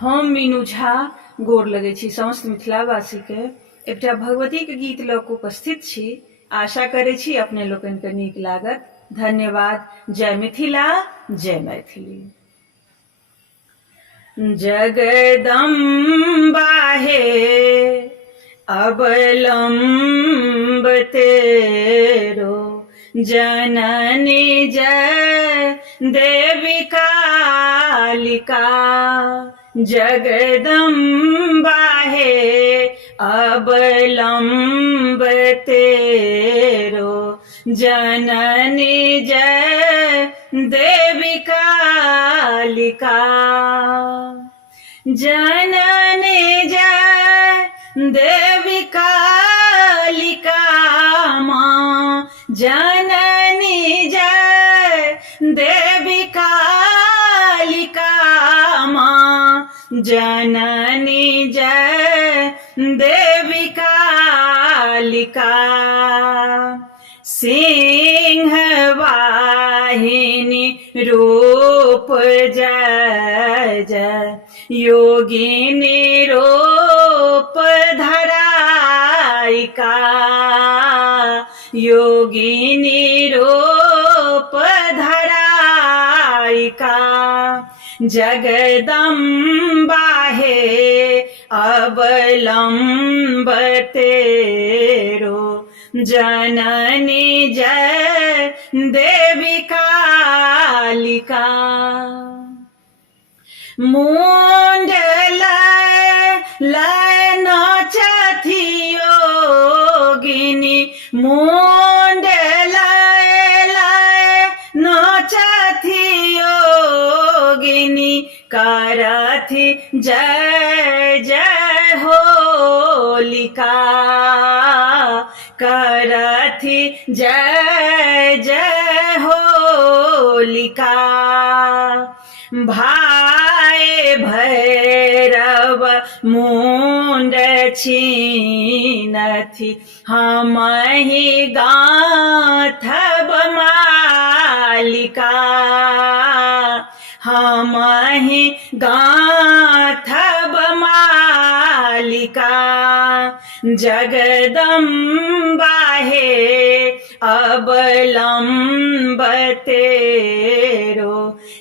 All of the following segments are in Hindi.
हम मीनू झा गोर लगै छी समस्त मिथिलावासी के एकटा भगवती के गीत लऽ कऽ उपस्थित छी। आशा करै छी अपने लोकन के नीक लागत। धन्यवाद। जय मिथिला, जय मैथिली। जगदम्बा हे अवलंब तेरो, जननी जय देवी कालिका। जगदम्बा हे अवलंब तेरो, जननी जय देवी कालिका। जननी जय देवी कालिका माँ, जननी जय देवी कालिका माँ, जननी जय देवी कालिका। सिंहवाहिनी रूप जय जय, योगिनी रूप धराइका। योगिनी रूप धराइका। जगदम्बा हे अवलंब तेरो, जननी जय देवी कालिका। मुंड लय नाचथि योगिनी, मुंड लय नाचथि योगिनी। करथि जय जय होलिका, करथि जय जय होलिका। भाई भैरव मुंड छीनथि, हमहि गाथब मालिका। हमहि गाथब मालिका। जगदम्बा हे अवलंब तेरो,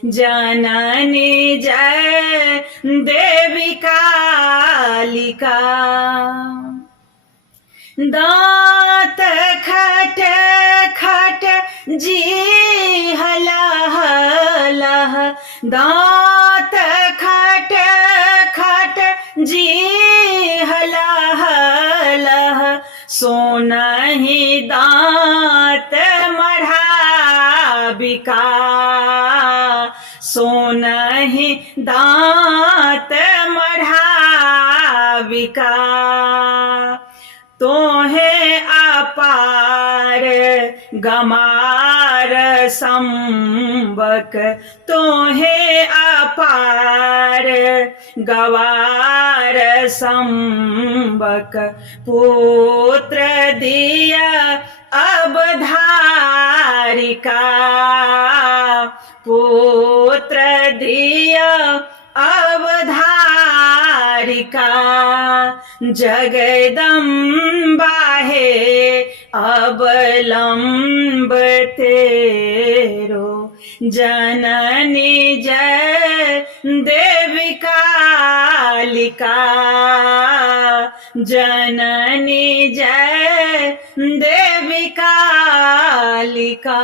जननी जय देवी कालिका। दांत खट खट जीह लह लह, दांत खट खट जीह लह लह। सोनहि दांत मढ़ाबिका, सोनहि दांत मढ़ाबिका। तोहे अपार गमार संबक, तोहे अपार गवार संबक। पुत्र दिया अवधारिका, पुत्र दिया अवधारिका। जगदम्बा हे अवलंब तेरो, जननी जय देवी कालिका। जननी जय देवी कालिका।